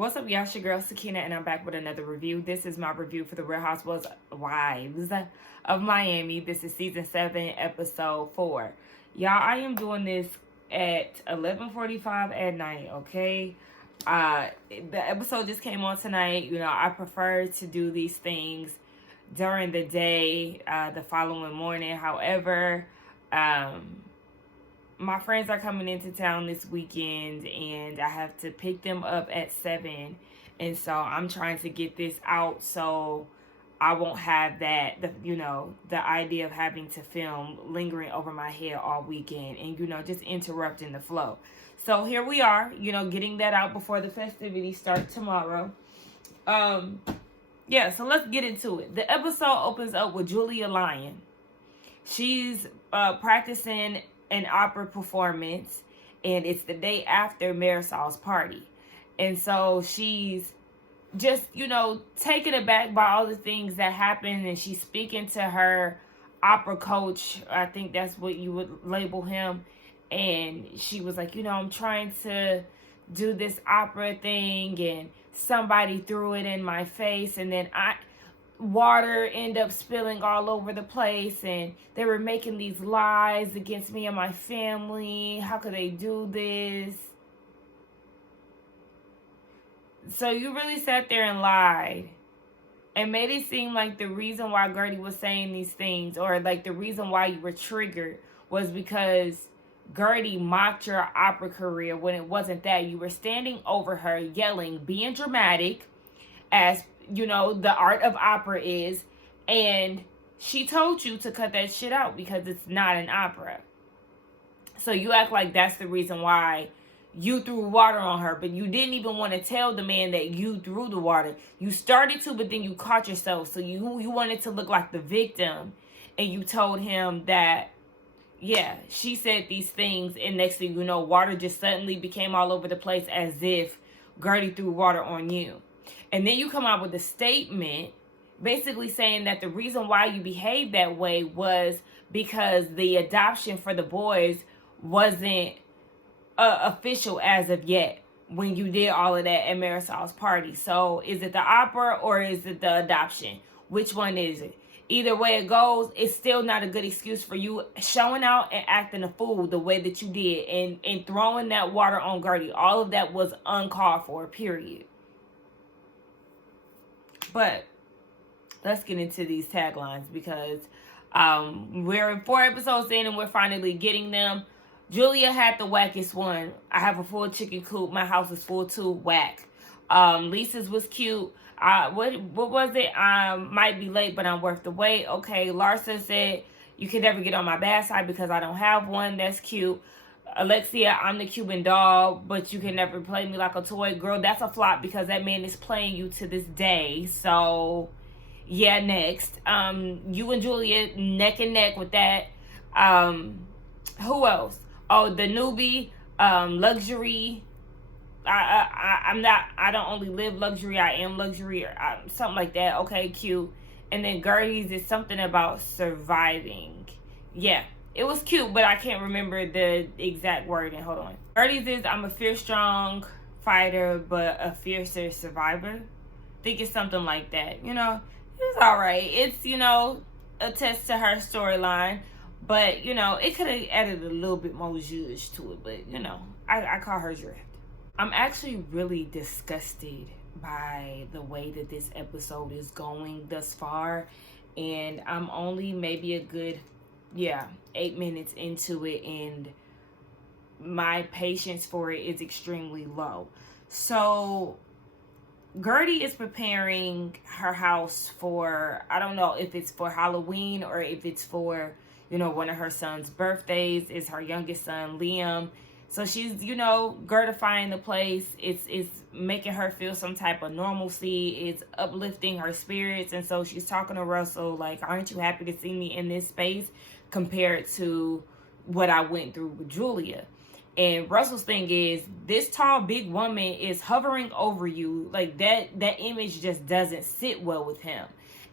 What's up, y'all? It's your girl Sakina, and I'm back with another review. This is my review for the Real Housewives of Miami. This is season 7, episode 4. Y'all, I am doing this at 11:45 at night. Okay, the episode just came on tonight. You know, I prefer to do these things during the day, the following morning. However, my friends are coming into town this weekend and I have to pick them up at 7. And so I'm trying to get this out so I won't have that, the idea of having to film lingering over my head all weekend and, just interrupting the flow. So here we are, getting that out before the festivities start tomorrow. Yeah, so let's get into it. The episode opens up with Julia lying. She's practicing an opera performance, and it's the day after Marisol's party. And so she's just, taken aback by all the things that happened, and she's speaking to her opera coach. I think that's what you would label him. And she was like, I'm trying to do this opera thing, and somebody threw it in my face, and then water end up spilling all over the place, and they were making these lies against me and my family. How could they do this? So you really sat there and lied and made it seem like the reason why Gertie was saying these things, or like the reason why you were triggered, was because Gertie mocked your opera career, when it wasn't that. You were standing over her, yelling, being dramatic, as the art of opera is, and she told you to cut that shit out because it's not an opera. So you act like that's the reason why you threw water on her, but you didn't even want to tell the man that you threw the water. You started to, but then you caught yourself. So you wanted to look like the victim, and you told him that, yeah, she said these things, and next thing you know, water just suddenly became all over the place as if Gertie threw water on you. And then you come out with a statement basically saying that the reason why you behaved that way was because the adoption for the boys wasn't official as of yet when you did all of that at Marisol's party. So is it the opera or is it the adoption? Which one is it? Either way it goes, it's still not a good excuse for you showing out and acting a fool the way that you did, and throwing that water on Gertie. All of that was uncalled for, period. But let's get into these taglines, because we're in 4 episodes in and we're finally getting them. Julia had the wackest one. I have a full chicken coop. My house is full too. Whack. Lisa's was cute. What was it? Might be late, but I'm worth the wait. Okay. Larsa said, you can never get on my bad side because I don't have one. That's cute. Alexia, I'm the Cuban doll, but you can never play me like a toy. Girl, that's a flop because that man is playing you to this day. So, yeah, next. You and Julia neck and neck with that. Who else? Oh, the newbie, luxury. I don't only live luxury, I am luxury, or something like that. Okay, cute. And then Gertie's is something about surviving. Yeah. It was cute, but I can't remember the exact wording. Hold on. Gertie's is, I'm a fierce, strong fighter, but a fiercer survivor. I think it's something like that. It's all right. It's, attests to her storyline. But, it could have added a little bit more zhuzh to it. But, I call her drift. I'm actually really disgusted by the way that this episode is going thus far. And I'm only maybe a good 8 minutes into it, and my patience for it is extremely low. So Gertie is preparing her house for, I don't know if it's for Halloween or if it's for, one of her son's birthdays. It's her youngest son, Liam. So she's, gertifying the place. It's making her feel some type of normalcy. It's uplifting her spirits. And so she's talking to Russell like, aren't you happy to see me in this space compared to what I went through with Julia? And Russell's thing is, this tall, big woman is hovering over you. Like, that image just doesn't sit well with him.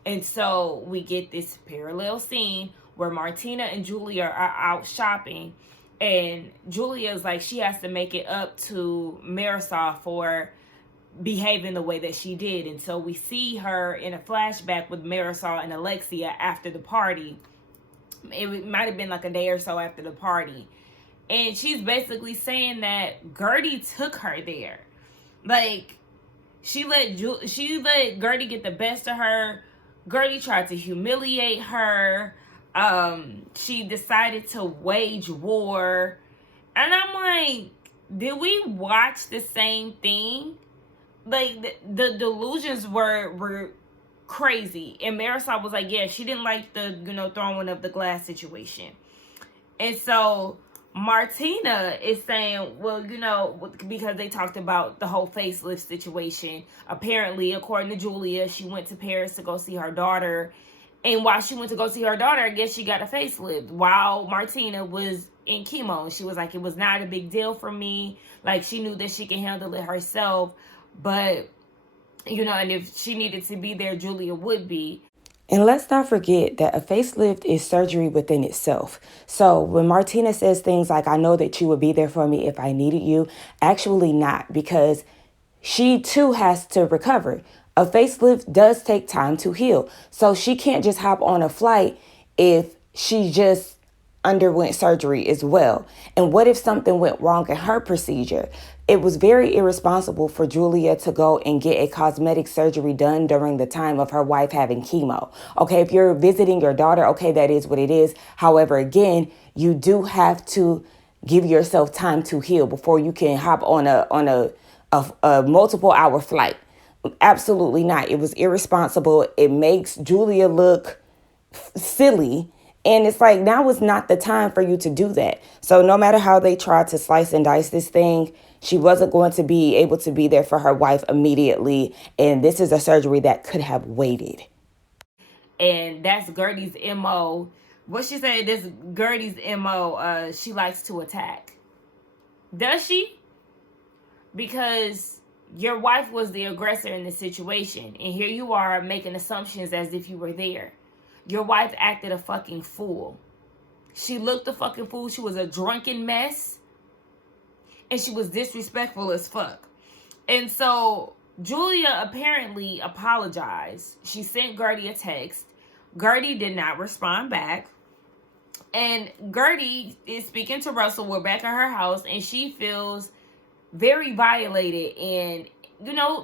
And so we get this parallel scene where Martina and Julia are out shopping. And Julia's like, she has to make it up to Marisol for behaving the way that she did. And so we see her in a flashback with Marisol and Alexia after the party. It might have been like a day or so after the party. And she's basically saying that Gertie took her there. Like, she let Gertie get the best of her. Gertie tried to humiliate her. She decided to wage war. And I'm like, did we watch the same thing? Like, the delusions were crazy. And Marisol was like, yeah, she didn't like the, throwing of the glass situation. And so Martina is saying, well, because they talked about the whole facelift situation. Apparently, according to Julia, she went to Paris to go see her daughter. And while she went to go see her daughter, I guess she got a facelift. While Martina was in chemo, she was like, it was not a big deal for me. Like, she knew that she can handle it herself. But, and if she needed to be there, Julia would be. And let's not forget that a facelift is surgery within itself. So when Martina says things like, I know that you would be there for me if I needed you, actually not, because she too has to recover. A facelift does take time to heal. So she can't just hop on a flight if she just underwent surgery as well. And what if something went wrong in her procedure? It was very irresponsible for Julia to go and get a cosmetic surgery done during the time of her wife having chemo. Okay, if you're visiting your daughter, okay, that is what it is. However, again, you do have to give yourself time to heal before you can hop on a multiple hour flight. Absolutely not. It was irresponsible. It makes Julia look silly. And it's like, now is not the time for you to do that. So no matter how they tried to slice and dice this thing, she wasn't going to be able to be there for her wife immediately. And this is a surgery that could have waited. And that's Gertie's MO. What she said, this Gertie's MO, she likes to attack. Does she? Because your wife was the aggressor in this situation. And here you are making assumptions as if you were there. Your wife acted a fucking fool. She looked a fucking fool. She was a drunken mess. And she was disrespectful as fuck. And so Julia apparently apologized. She sent Gertie a text. Gertie did not respond back. And Gertie is speaking to Russell. We're back at her house. And she feels very violated and,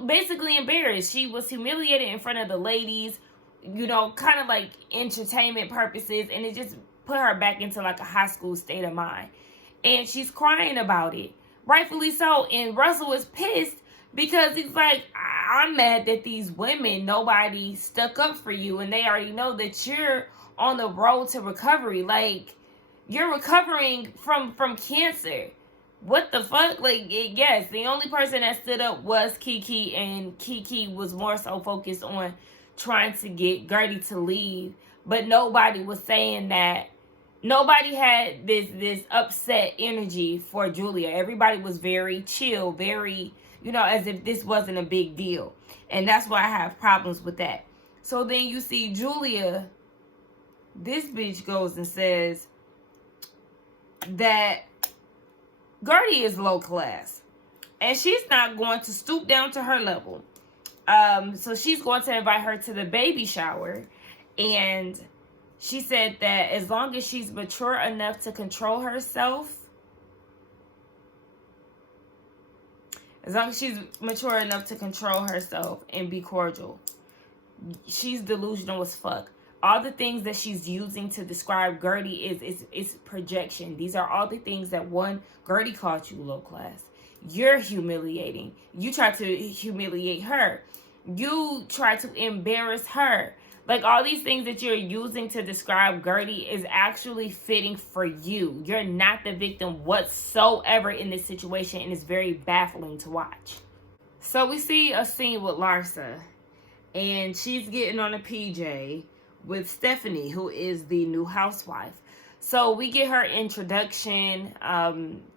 basically embarrassed. She was humiliated in front of the ladies. Kind of like entertainment purposes. And it just put her back into like a high school state of mind. And she's crying about it. Rightfully so. And Russell is pissed because he's like, I'm mad that these women, nobody stuck up for you. And they already know that you're on the road to recovery. Like, you're recovering from cancer. What the fuck? Like, yes, the only person that stood up was Kiki. And Kiki was more so focused on trying to get Gertie to leave, but nobody was saying that. Nobody had this upset energy for Julia. Everybody was very chill, very, as if this wasn't a big deal. And that's why I have problems with that. So then you see Julia, this bitch goes and says that Gertie is low class. And she's not going to stoop down to her level. So she's going to invite her to the baby shower. And she said that as long as she's mature enough to control herself, and be cordial, she's delusional as fuck. All the things that she's using to describe Gertie is projection. These are all the things that Gertie called you low class. You're humiliating. You try to humiliate her. You try to embarrass her. Like, all these things that you're using to describe Gertie is actually fitting for you. You're not the victim whatsoever in this situation, and it's very baffling to watch. So we see a scene with Larsa, and she's getting on a PJ with Stephanie, who is the new housewife. So we get her introduction.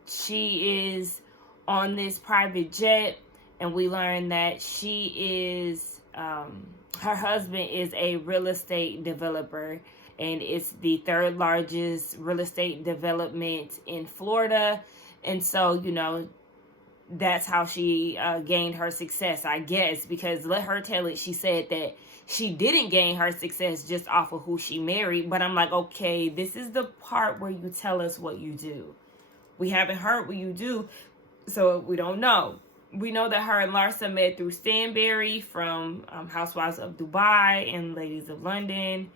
She is on this private jet, and we learn that she is, her husband is a real estate developer, and it's the third largest real estate development in Florida. And so, that's how she gained her success, I guess, because let her tell it. She said that she didn't gain her success just off of who she married. But I'm like, okay, this is the part where you tell us what you do. We haven't heard what you do, so we don't know. We know that her and Larsa met through Stanberry from Housewives of Dubai and Ladies of London.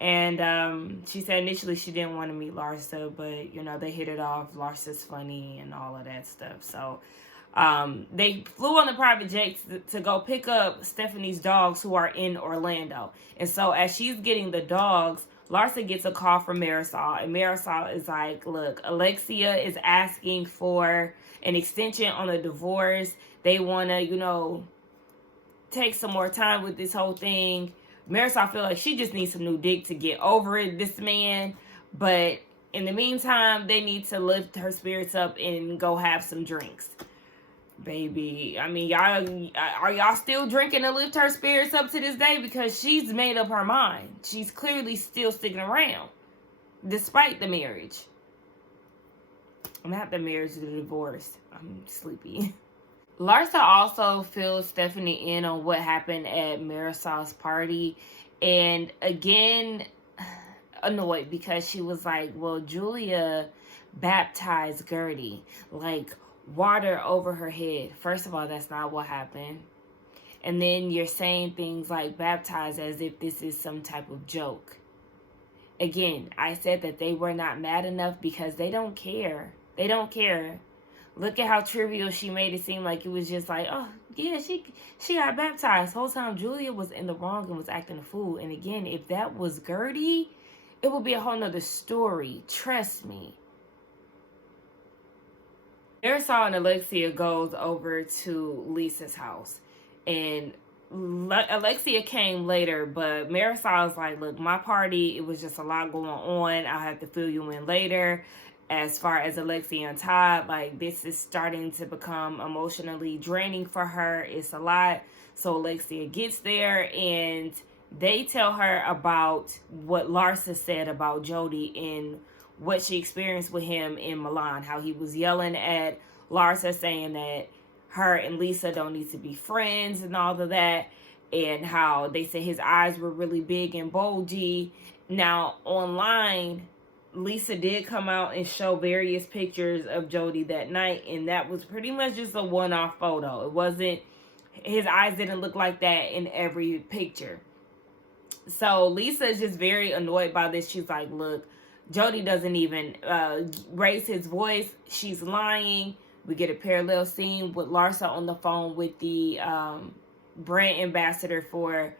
And she said initially she didn't want to meet Larsa, but, you know, they hit it off. Larsa's funny and all of that stuff. So they flew on the private jet to go pick up Stephanie's dogs who are in Orlando. And so as she's getting the dogs, Larsa gets a call from Marisol. And Marisol is like, look, Alexia is asking for an extension on a divorce. They want to, you know, take some more time with this whole thing. Marisol feel like she just needs some new dick to get over it, this man. But in the meantime, they need to lift her spirits up and go have some drinks. Baby, I mean, are y'all still drinking to lift her spirits up to this day? Because she's made up her mind. She's clearly still sticking around, despite the marriage. Not the marriage, the divorce. I'm sleepy. Larsa also filled Stephanie in on what happened at Marisol's party. And again, annoyed because she was like, well, Julia baptized Gertie. Like, water over her head. First of all, that's not what happened. And then you're saying things like baptize as if this is some type of joke. Again, I said that they were not mad enough because they don't care. They don't care. Look at how trivial she made it seem like it was just like, oh, yeah, she got baptized. The whole time Julia was in the wrong and was acting a fool. And again, if that was Gertie, it would be a whole nother story. Trust me. Marisol and Alexia goes over to Lisa's house. And Alexia came later, but Marisol's like, look, my party, it was just a lot going on. I'll have to fill you in later. As far as Alexia and Todd, like, this is starting to become emotionally draining for her. It's a lot. So Alexia gets there and they tell her about what Larsa said about Jody and what she experienced with him in Milan. How he was yelling at Larsa saying that her and Lisa don't need to be friends and all of that. And how they said his eyes were really big and bulgy. Now, online, Lisa did come out and show various pictures of Jody that night, and that was pretty much just a one-off photo. It wasn't, his eyes didn't look like that in every picture. So Lisa is just very annoyed by this. She's like, look, Jody doesn't even raise his voice. She's lying. We get a parallel scene with Larsa on the phone with the brand ambassador for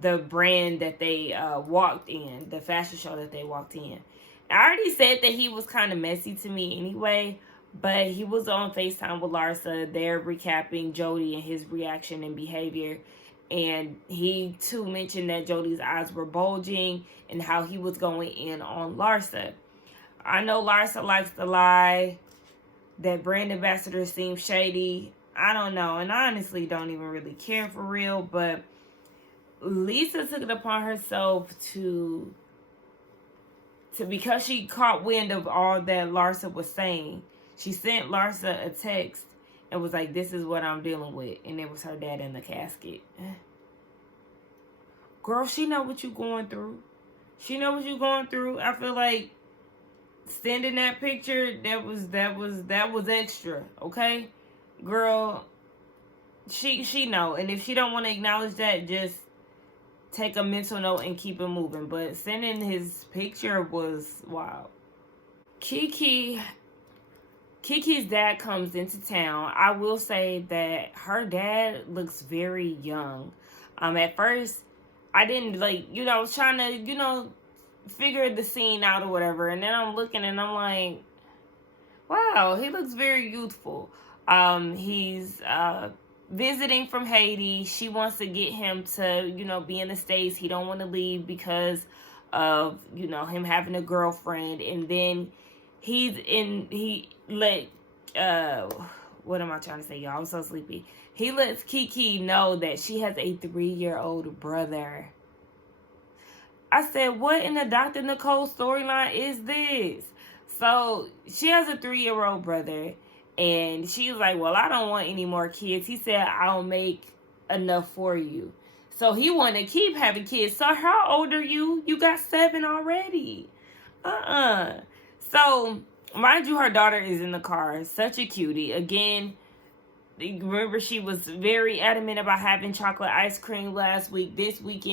the brand that they walked in, the fashion show that they walked in. I already said that he was kind of messy to me anyway, but he was on FaceTime with Larsa. They're recapping Jody and his reaction and behavior. And he, too, mentioned that Jody's eyes were bulging and how he was going in on Larsa. I know Larsa likes to lie. That brand ambassador seems shady. I don't know. And I honestly don't even really care for real. But Lisa took it upon herself to because she caught wind of all that Larsa was saying, she sent Larsa a text and was like, this is what I'm dealing with. And it was her dad in the casket. Girl, she know what you going through. She know what you going through. I feel like sending that picture, that was extra, okay? Girl, she know. And if she don't want to acknowledge that, just take a mental note and keep it moving. But sending his picture was wild. Kiki's dad comes into town. I will say that her dad looks very young. At first, I didn't I was trying to, figure the scene out or whatever. And then I'm looking and I'm like, wow, he looks very youthful. He's visiting from Haiti. She wants to get him to, be in the States. He don't want to leave because of, him having a girlfriend. And then what am I trying to say, y'all? I'm so sleepy. He lets Kiki know that she has a 3-year-old brother. I said, what in the Dr. Nicole storyline is this? So she has a 3-year-old brother. And she was like, well, I don't want any more kids. He said, I'll make enough for you. So he wanted to keep having kids. So how old are you? You got 7 already. So, mind you, her daughter is in the car. Such a cutie. Again, remember she was very adamant about having chocolate ice cream last week. This week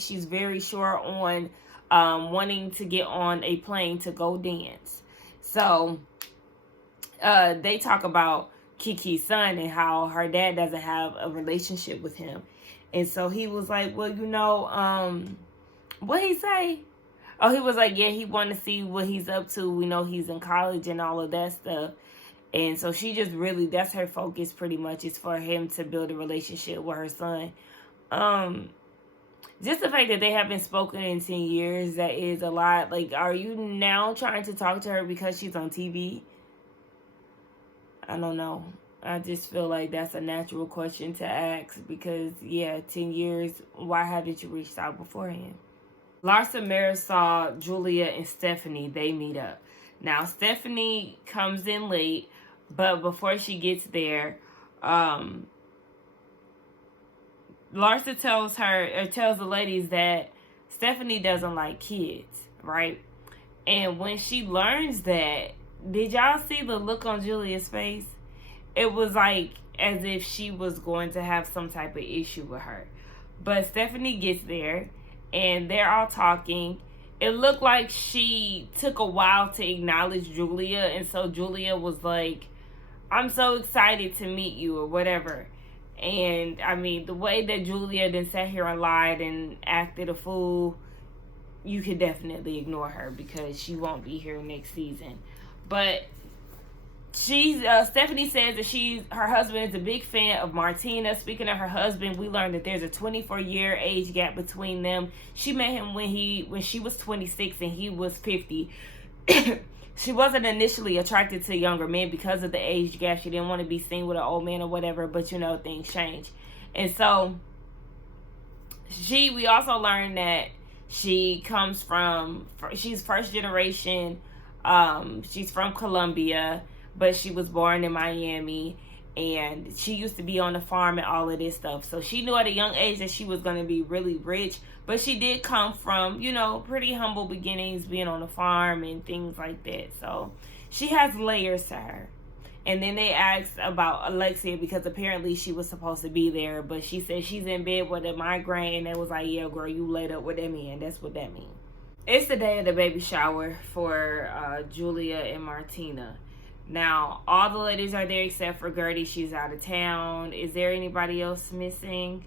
she's very sure on wanting to get on a plane to go dance. So, they talk about Kiki's son and how her dad doesn't have a relationship with him. And so he was like, well, what he say? Oh, he was like, yeah, he wanted to see what he's up to. We know he's in college and all of that stuff. And so she just really, that's her focus pretty much, is for him to build a relationship with her son. Just the fact that they haven't spoken in 10 years, that is a lot. Like, are you now trying to talk to her because she's on TV? I don't know. I just feel like that's a natural question to ask because, 10 years, why haven't you reached out beforehand? Larsa Mara saw Julia and Stephanie. They meet up. Now, Stephanie comes in late, but before she gets there, Larsa tells the ladies that Stephanie doesn't like kids, right? And when she learns that, did y'all see the look on Julia's face? It was like as if she was going to have some type of issue with her. But Stephanie gets there, and they're all talking. It looked like she took a while to acknowledge Julia, and so Julia was like, I'm so excited to meet you, or whatever. And, I mean, the way that Julia then sat here and lied and acted a fool, you could definitely ignore her because she won't be here next season. But Stephanie says that her husband is a big fan of Martina. Speaking of her husband, we learned that there's a 24-year age gap between them. She met him when she was 26 and he was 50. She wasn't initially attracted to younger men because of the age gap. She didn't want to be seen with an old man or whatever, but things change. And so we also learned that she's first generation. She's from Colombia, but she was born in Miami, and she used to be on the farm and all of this stuff. So she knew at a young age that she was going to be really rich, but she did come from, pretty humble beginnings, being on the farm and things like that. So she has layers to her. And then they asked about Alexia because apparently she was supposed to be there, but she said she's in bed with a migraine, and it was like, yeah, girl, you laid up with that man. That's what that means. It's the day of the baby shower for Julia and Martina. Now, all the ladies are there except for Gertie. She's out of town. Is there anybody else missing?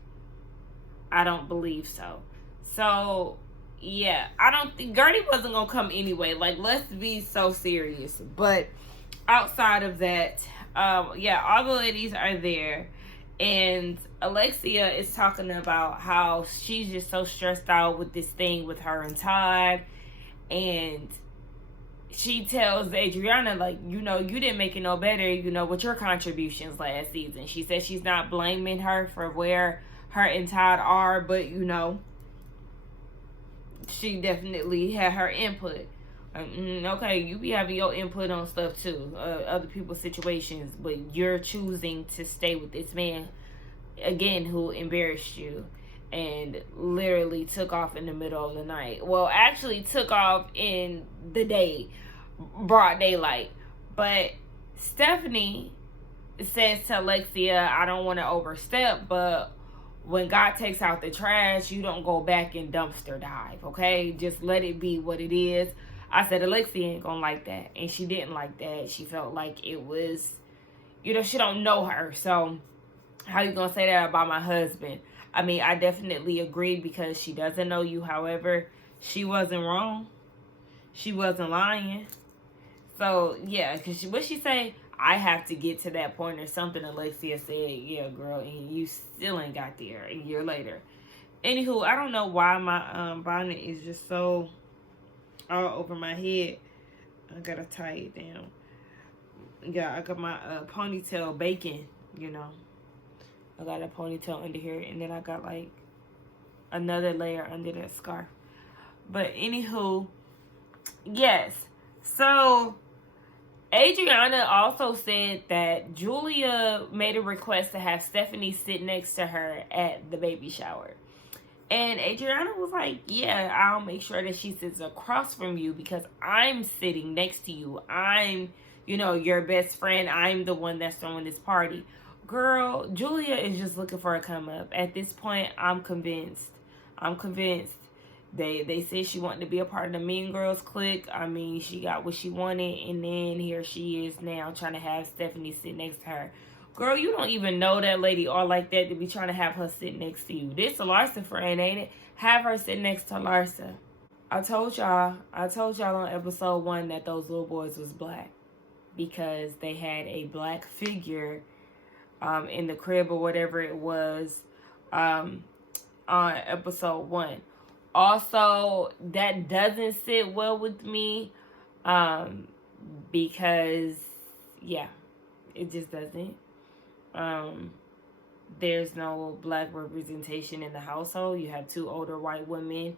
I don't believe so. So, yeah, I don't think Gertie wasn't going to come anyway. Like, let's be so serious. But outside of that, all the ladies are there. And Alexia is talking about how she's just so stressed out with this thing with her and Todd. And she tells Adriana, like, you didn't make it no better, with your contributions last season. She says she's not blaming her for where her and Todd are, but, she definitely had her input. Okay, you be having your input on stuff too, other people's situations, but you're choosing to stay with this man, again, who embarrassed you and literally took off in the middle of the night. Well, actually took off in the day, broad daylight. But Stephanie says to Alexia, I don't want to overstep, but when God takes out the trash, you don't go back and dumpster dive, okay? Just let it be what it is. I said, Alexia ain't gonna like that. And she didn't like that. She felt like it was, she don't know her. So how you gonna say that about my husband? I mean, I definitely agree because she doesn't know you. However, she wasn't wrong. She wasn't lying. So, yeah, because what she say? I have to get to that point or something. Alexia said, yeah, girl, and you still ain't got there a year later. Anywho, I don't know why my bonnet is just so all over my head. I gotta tie it down. Yeah, I got my ponytail bacon, I got a ponytail under here, and then I got like another layer under that scarf. But anywho, yes. So Adriana also said that Julia made a request to have Stephanie sit next to her at the baby shower. And Adriana was like, yeah, I'll make sure that she sits across from you because I'm sitting next to you. I'm, your best friend. I'm the one that's throwing this party. Girl, Julia is just looking for a come up. At this point, I'm convinced. They said she wanted to be a part of the Mean Girls clique. I mean, she got what she wanted, and then here she is now trying to have Stephanie sit next to her. Girl, you don't even know that lady or like that to be trying to have her sit next to you. This a Larsa friend, ain't it? Have her sit next to Larsa. I told y'all on episode 1 that those little boys was black because they had a black figure in the crib or whatever it was on episode 1. Also, that doesn't sit well with me because, yeah, it just doesn't. There's no black representation in the household. You have 2 older white women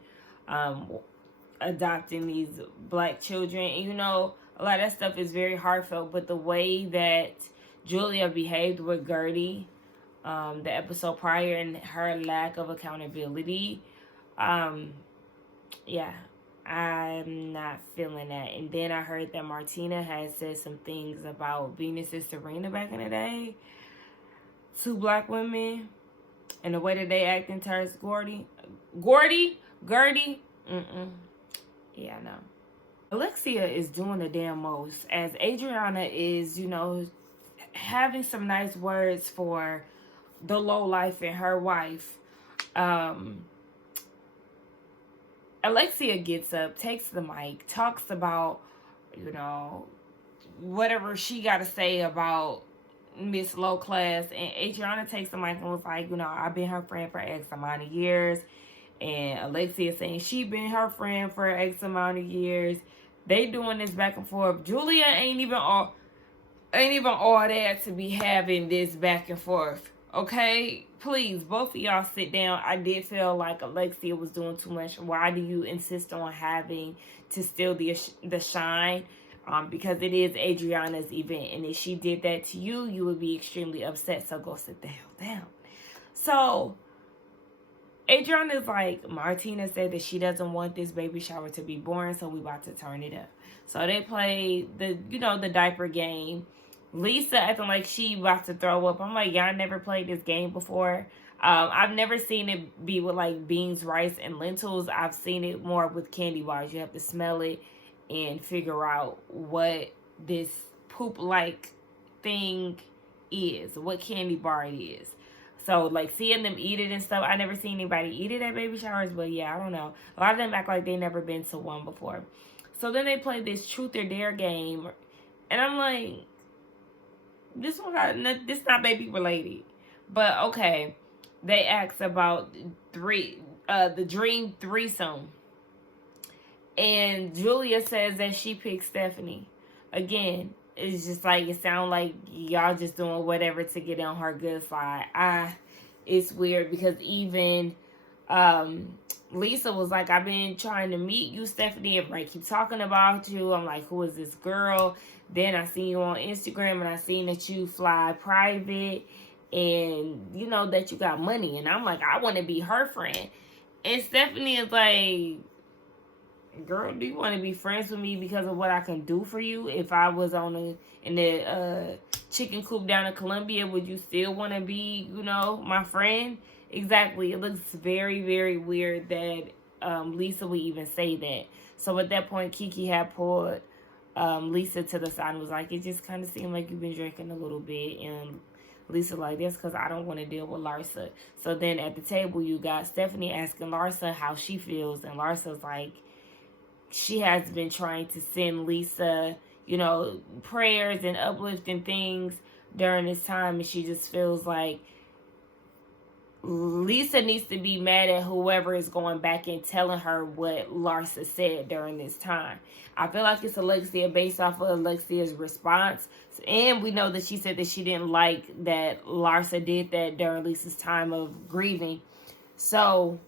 adopting these black children. And, a lot of that stuff is very heartfelt, but the way that Julia behaved with Gertie the episode prior and her lack of accountability, yeah, I'm not feeling that. And then I heard that Martina had said some things about Venus and Serena back in the day. 2 black women, and the way that they acting towards Gertie. Yeah, no. Alexia is doing the damn most, as Adriana is, having some nice words for the lowlife and her wife. Alexia gets up, takes the mic, talks about, whatever she got to say about Miss Low Class, and Adriana takes the mic and was like, I've been her friend for X amount of years, and Alexia saying she been her friend for X amount of years. They doing this back and forth. Julia ain't even all that to be having this back and forth. Okay, please, both of y'all sit down. I did feel like Alexia was doing too much. Why do you insist on having to steal the shine? Because it is Adriana's event, and if she did that to you, you would be extremely upset. So go sit the hell down. So Adriana's like, Martina said that she doesn't want this baby shower to be boring, so we about to turn it up. So they play the diaper game. Lisa acting like she about to throw up. I'm like, y'all never played this game before. I've never seen it be with like beans, rice, and lentils. I've seen it more with candy bars. You have to smell it and figure out what this poop-like thing is, what candy bar it is. So, like, seeing them eat it and stuff, I never seen anybody eat it at baby showers, but yeah, I don't know. A lot of them act like they never been to one before. So then they play this truth or dare game, and I'm like, this not baby related. But okay, they asked about the dream threesome. And Julia says that she picked Stephanie. Again, it's just like, it sounds like y'all just doing whatever to get on her good side. It's weird because even Lisa was like, I've been trying to meet you, Stephanie. Everybody keep talking about you. I'm like, who is this girl? Then I seen you on Instagram and I seen that you fly private and that you got money. And I'm like, I want to be her friend. And Stephanie is like, girl, do you want to be friends with me because of what I can do for you? If I was in the chicken coop down in Columbia, would you still want to be, my friend? Exactly. It looks very, very weird that Lisa would even say that. So at that point, Kiki had pulled Lisa to the side and was like, it just kind of seemed like you've been drinking a little bit. And Lisa like, that's because I don't want to deal with Larsa. So then at the table, you got Stephanie asking Larsa how she feels. And Larsa's like, she has been trying to send Lisa, prayers and uplifting things during this time. And she just feels like Lisa needs to be mad at whoever is going back and telling her what Larsa said during this time. I feel like it's Alexia based off of Alexia's response. And we know that she said that she didn't like that Larsa did that during Lisa's time of grieving. So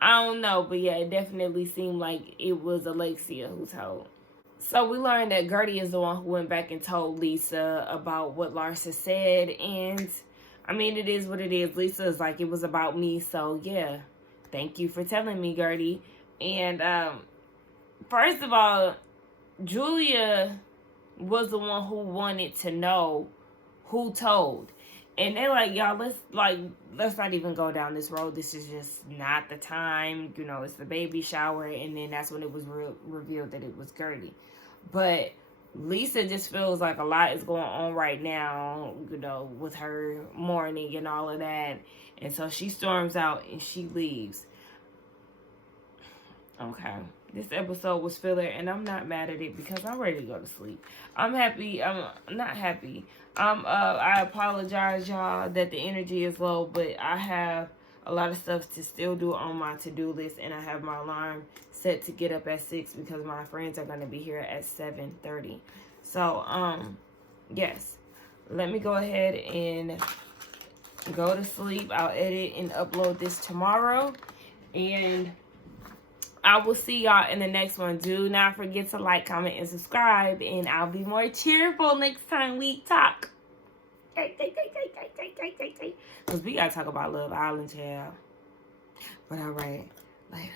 I don't know, but yeah, it definitely seemed like it was Alexia who told. So we learned that Gertie is the one who went back and told Lisa about what Larsa said. And, I mean, it is what it is. Lisa is like, it was about me. So, yeah. Thank you for telling me, Gertie. And, first of all, Julia was the one who wanted to know who told. And they're like, y'all, let's not even go down this road. This is just not the time. You know, it's the baby shower. And then that's when it was revealed that it was Gertie. But Lisa just feels like a lot is going on right now, you know, with her mourning and all of that. And so she storms out and she leaves. Okay. This episode was filler, and I'm not mad at it because I'm ready to go to sleep. I'm happy. I'm not happy. I apologize, y'all, that the energy is low, but I have a lot of stuff to still do on my to-do list, and I have my alarm set to get up at 6 because my friends are going to be here at 7:30. So, yes. Let me go ahead and go to sleep. I'll edit and upload this tomorrow, and I will see y'all in the next one. Do not forget to like, comment, and subscribe. And I'll be more cheerful next time we talk. Because we got to talk about Love Island, child. But all right. Later.